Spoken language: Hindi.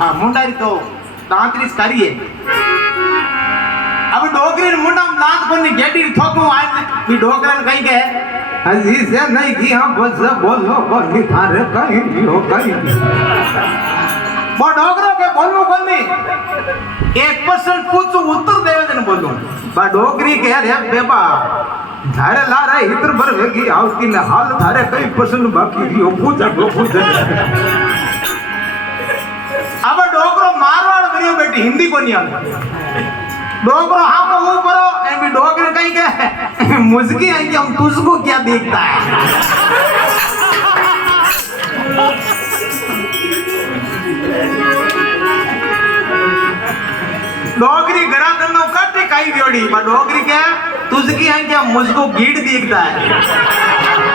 हाँ मुंडारी तो दांतरीस करिए अब डोगरी मुंडा दांत कोनी गेटी ठोकू आज भी डोगरन कहीं के हजी से नहीं की हम बस बोलो कोनी थारे कहीं भी हो कहीं वो डोगरों के बोलू कोनी 1% पूछू उत्तर देवे जन बोलू बा डोगरी के रे बेबा थारे ला रहे इधर भर वेगी आवती ने हाल थारे कई % बाकी हो पूछा अब डोगरो मारवाड़ बनियो बेटी हिंदी को नहीं आती डोगरो हाँ को वो करो ए भी डोगरे कहीं के मुझकी है कि हम तुझको क्या देखता है डोगरी गरा दंडो काटे काई व्योड़ी पर डोगरी क्या तुझकी है कि हम मुझको गीड़ देखता है